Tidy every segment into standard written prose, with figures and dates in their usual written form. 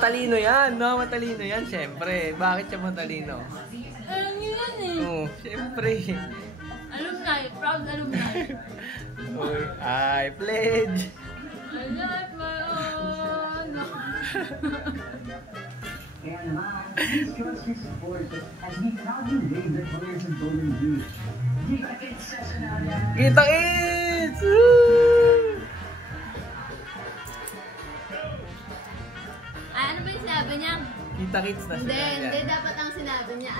Talino yan, no? Matalino yan, syempre. Bakit siya matalino? Alam niyo yan eh. Oo, syempre. Alumni, proud alumni. Uy, I pledge. I like my own. And please trust your support as we proudly raise the colors of Golden Beach. Kita Kids session na yan. Kita Kids! Woo! Ay, ano ba yung sinabi niya? Kita Kids na siya. Hindi, dapat ang sinabi niya,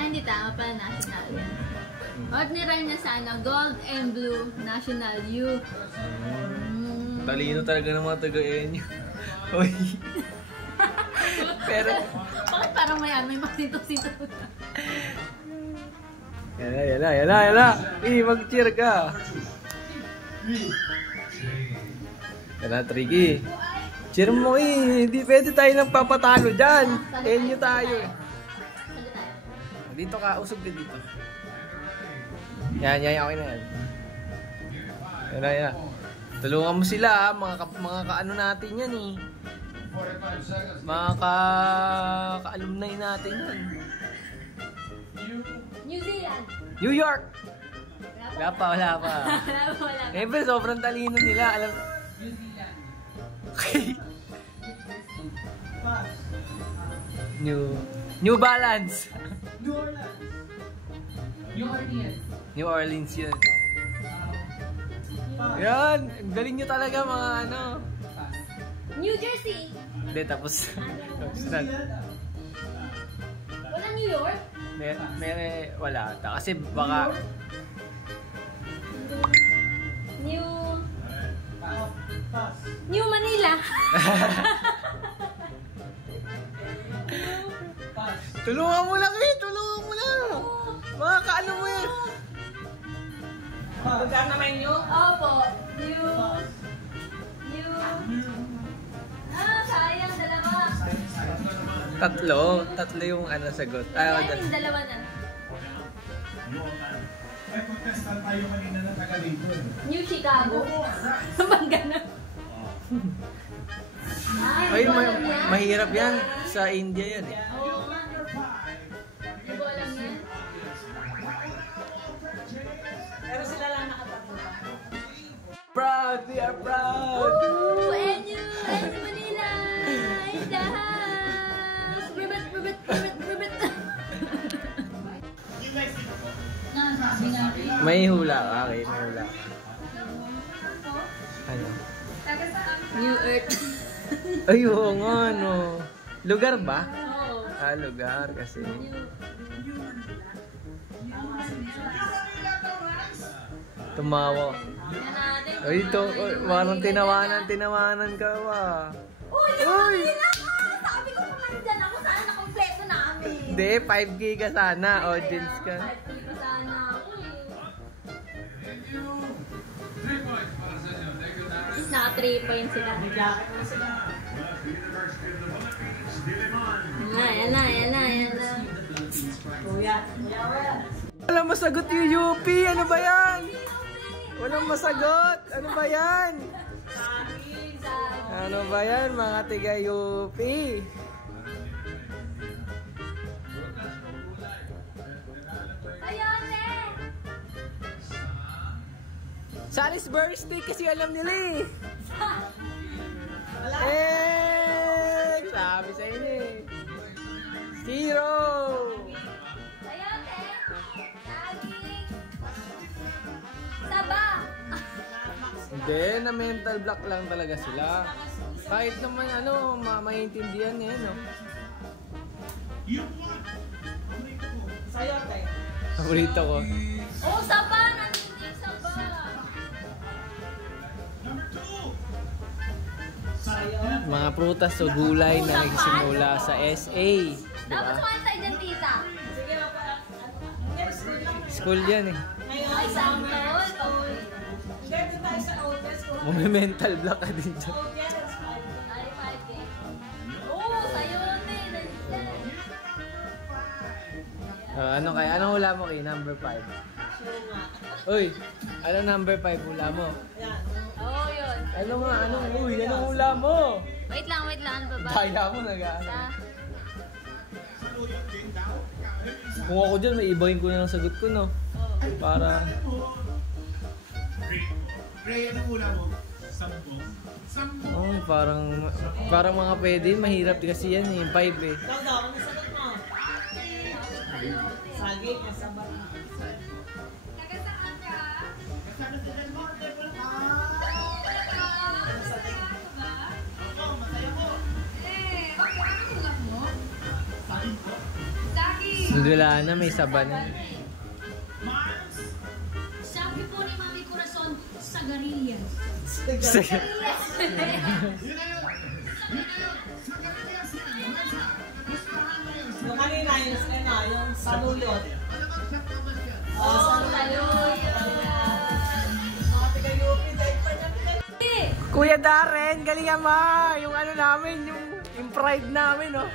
hindi tama pala, national yan. At nirime niya sa gold and blue, national U. Talino talaga ng mga taga-enyo. Uy. Pero... Bakit parang may masito-sito na? Yan na. Mag-cheer ka. Yan na, Tricky. Cheer mo Hindi pwede tayo nang papatalo dyan. Enyo tayo Dito ka, usog ka dito. Yan, okay na yan. Yan. Tulungan mo sila mga kaano natin yan eh. Mga ka-alumni natin yan. New Zealand. New York! Wala pa. Pero sobrang talino nila. Alam... Okay. New Balance. New Orleans yun. Yan, galing nyo talaga mga New Jersey. Hindi, tapos Wala New York? Wala. Kasi baka New Manila. Tulungan mo lang Mga kaano mo yan. Magkano naman nyo? Opo. Sayang, dalawa. Tatlo yung sagot. Dalawa na. Ay, protestan tayo kanina ng taga rito. New Chicago. Bang ganun. Ay, mahirap yan. Sa India yan eh. Hindi ko alam yan. Pero sila lang nakatatlo. Proud! We are proud! Woo! Enyo Manila! In the house! Ribbit! May hula ka, okay? May hula ka. Ano? New Earth. Ay, oo nga, Lugar ba? Oo. Lugar kasi. Tumawa. Ay, ito, parang tinawanan ka ba? Uy! Manila ka! Sabi ko naman dyan ako, sana nakompleto namin. Hindi, 5K ka sana, audience ka. 5K ka sana ako Naka 3 points sila. Yan na. Walang masagot yung UP, ano ba yan? Walang masagot, ano ba yan? Ano ba yan mga tiga UP? Sally's birthday kasi alam nila eh. Sabi sa inyo eh. 0. Sayote! Saging! Saba! Hindi, na mental block lang talaga sila. Kahit naman maintindihan eh, Sayote. Paborito ko. Oh, saba! Nandito yung saba! Mga prutas o gulay na nagsimula sa SA. Dapat Diba? sumayin tayo dyan, tita. Sige, next week lang. School yan eh. Ay, sakto. Dito tayo sa Otes. Mental block ka din dyan. Otes, Ay, 5K. Oh, sayote! Anong hula mo kay number 5? Uy, ano number 5 hula mo? Ayan. Oh, yun. Ano nga, uy, anong hula mo? Wait lang, ano ba ba? Kaya mo nag-ano. Sa... Kung ako dyan, may ibahin ko na lang sagot ko, no? Para... Ray, anong hula mo? Sampung. Oh, parang mga pwede, mahirap kasi yan eh, 5 eh. Ikaw daw, ano sagot mo? Saging, kasabat na. Wala na, may saba na. Sabi po ni Mami Corazon, Sagarillas. Yung kanina, yung saluyot. Saluyot. Mga taga-UP, dahil pa niya. Kuya Darren, galingan mo! Yung ano namin, yung pride namin, oh.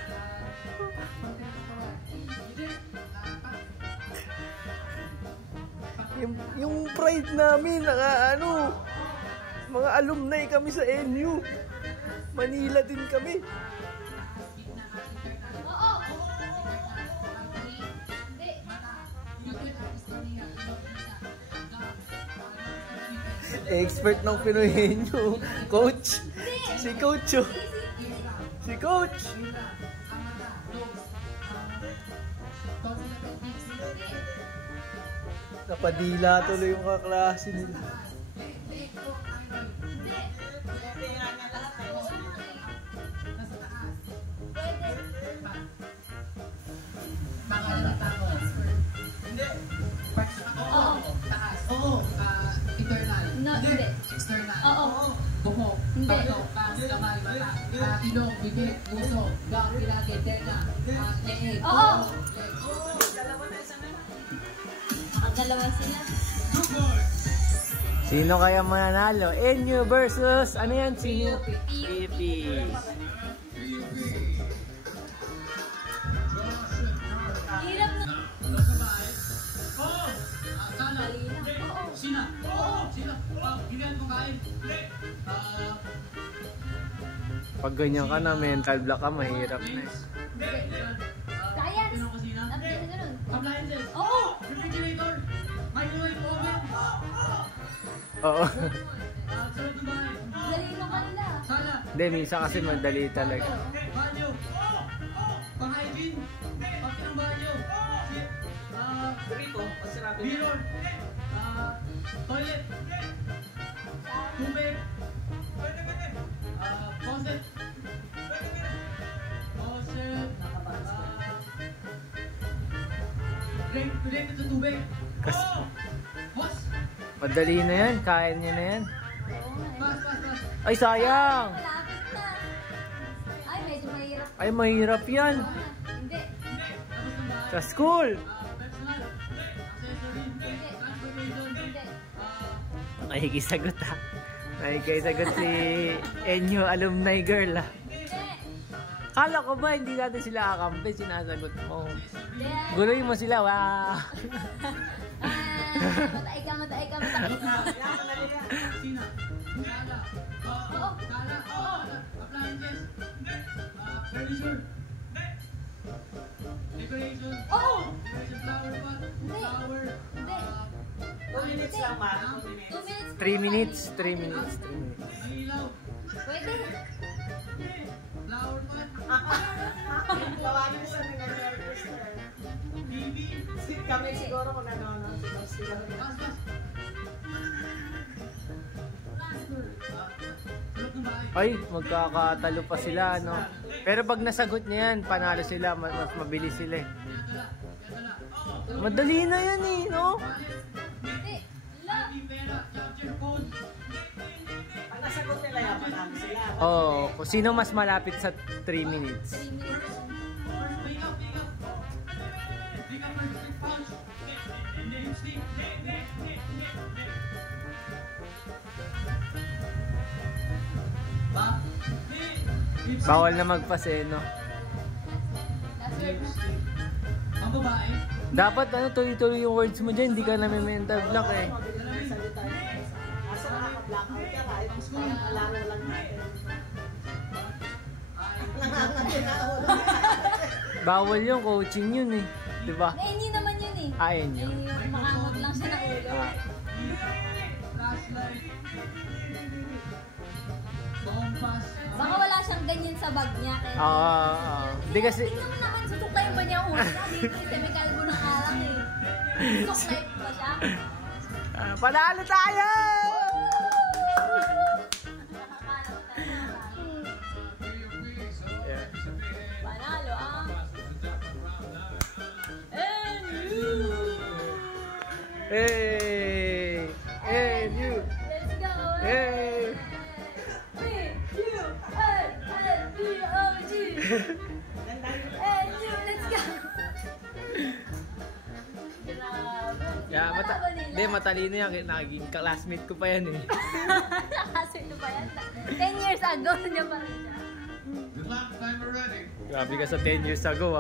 Yung pride namin, mga alumni kami sa NU. Manila din kami. Oo. Expert ng Pinoy NU. Coach. Si Coach, oh. Si Coach. Napadila tuloy yung kaklase nila. No, hindi. Oo. Buhok, Hindi. pagkaw, kas, kamay, mata, ilong, bibig, puso, gang, pilagi, tenga, leeg, Oo. leg. Nakadalawa sila. Sino kaya mananalo? NU versus, ano yan? Sino? PUP. Hirap na. Sina? Sina? Gilihan mo kain? Pag ganyan ka na, mental block ka, mahirap na eh. Science. Sino kusina? Ganun. Appliances? Oo. Refrigerator? Microwave oven? Oo. Sunod ng bahay? Dali mo kanila. Sala? Hindi, minsan kasi madali talaga. Banyo? Pang-hygiene? Pati ng banyo? Rito, masarap. Mirror? Toilet? Tubig? Faucet? Faucet? Related sa tubig? Kasi Boss? madali na yan, kaya niya na yan. Pass. Ay, sayang! Malapit na. Ay, medyo mahirap. Ay, mahirap yan. Hindi. Tapos ng bahay? Sa school. Personal? Accessory? Transportation? Hindi. Nakikisagot ha. Nakikisagot si NU alumni girl ha. Hindi. Kala ko ba hindi natin sila kakampi, sinasagot mo. Hindi. Guloy mo sila, wow! Matay ka. Sina? Sala? Oo. Sala? Appliances? Furniture? Decoration? Oo. Decoration flower pot? Hindi. Flower? Hindi. 2 minutes lang, ma. 2 minutes. 2 minutes. 3 minutes. May ilaw? Pwede. Flower pot? Tawagin sa mga requester. TV? Kami siguro kung nanonood sila. Pass. Sunod ng bahay? Ay, magkakatalo pa sila, no? Pero pag nasagot niya yan, panalo sila, mas mabilis sila eh. Madali na yan eh, no? Hindi. Love. ID, pera, charger, phone? Pag nasagot nila yan, panalo sila. Oo, kung sino mas malapit sa 3 minutes. 3 minutes. Wake up! Wake up, first punch! And then sleep! Ba? Bawal na magpase, no? Last word na. Ang babae? Dapat tuloy-tuloy yung words mo dyan, hindi ka namin mental block eh. Asa nakaka-blackout ka kahit Alaro lang natin. Nangangatin na ulo. Bawal yung coaching yun eh. Diba? Enyo naman yun eh. Enyo. Yung makangot lang siya ng ulo. Flashlight. Compass. Baka wala siyang ganyan sa bag niya. Kaya Hindi kasi... tingnan mo naman, susuklayin ba niya ang ulo niya? Dito yung semikalbo ng alang eh. Susuklayin ba siya? Panalo tayo! Yeah. Panalo ah. Hey! Hey, you! Let's go! Hey! P-U-L-L-D-O-G! Let's go! Matalino yan. Naging classmate ko pa yan eh. Nakaswerte ko pa yan. 10 years ago niya pa rin siya. Good luck, timer ready. Grabe ka sa 10 years ago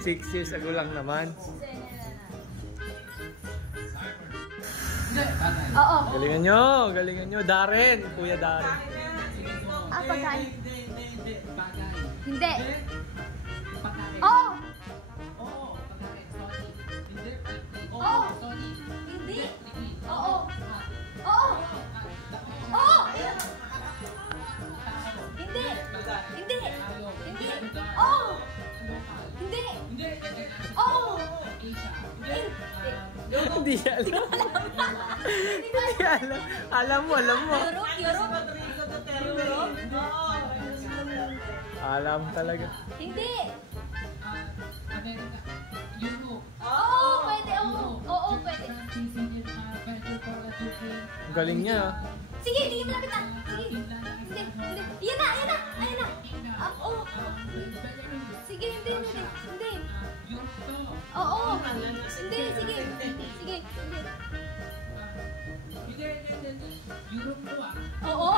6 years ago lang naman. Oo. Galingan nyo. Darren, Kuya Darren. Pagkain. Hindi. Bagay. Hindi. Pagkain. Oo. Oo. Pagkain. Sorry. Hindi. Oo. Sorry. Hindi. Oo. Oo. Oo. Hindi. Hindi. Hindi. Oo. Hindi. Oo. Hindi alam. Hindi alam. Alam mo. Europe. Alam talaga. Hindi. America. Europe. Oo, pwede. Oo, pwede. Ang galing niya. Sige, hindi malapit na. Sige. Hindi. Yan na. Oo. Sige, hindi. Oo. Hindi, sige. Hindi. Europe po Oo.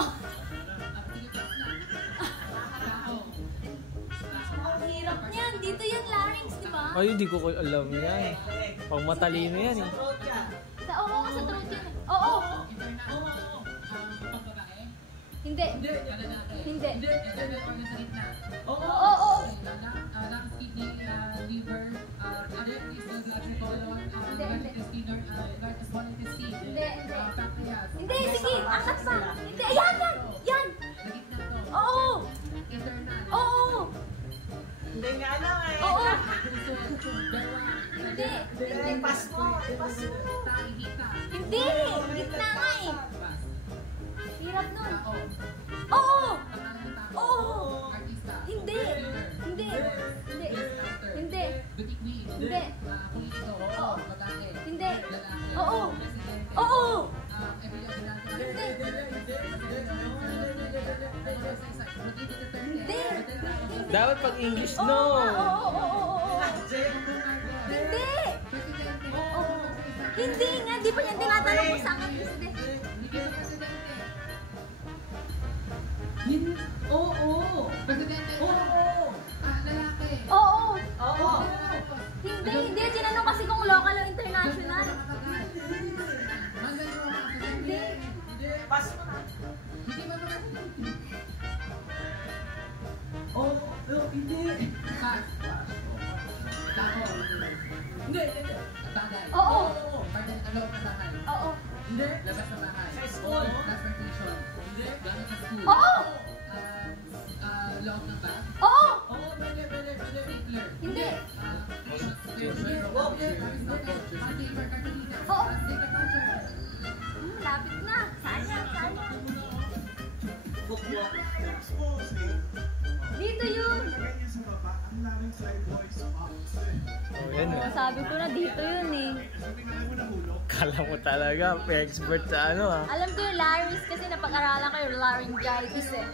Ang hirap niyan. Dito yan, larynx, di ba? Ay, hindi ko alam yan. Pang matalino yan eh. Oo, sa throat yan. Oo. Hindi. Hindi. Oo. Hindi, sige. Akas pa. Hindi. Yan. Oo. Hindi nga alam eh. Oo. Hindi. Ipas mo. Hindi. Gitna nga eh. Hirap nun. Oo. Hindi. Oo. Hindi. Dapat pag English, no. Oo. Hindi. Hindi nga. Di ba yan tinatanong kung saan ang presidente? Oo. Hindi. Tinanong kasi kung local o international. Hindi. Pas mo na. Oo. Oo. Labas na bahay. Sa school. Transportation. Gamit sa school. Oo. Loob ng bag. Oo. Stapler. Hindi. Oo. Lapit na. Sayang. Dito yun. Yan eh. Sabi ko na dito yun eh. Kala mo talaga, expert sa Alam ko yung larynx kasi napag-aralan ko yung laryngitis eh.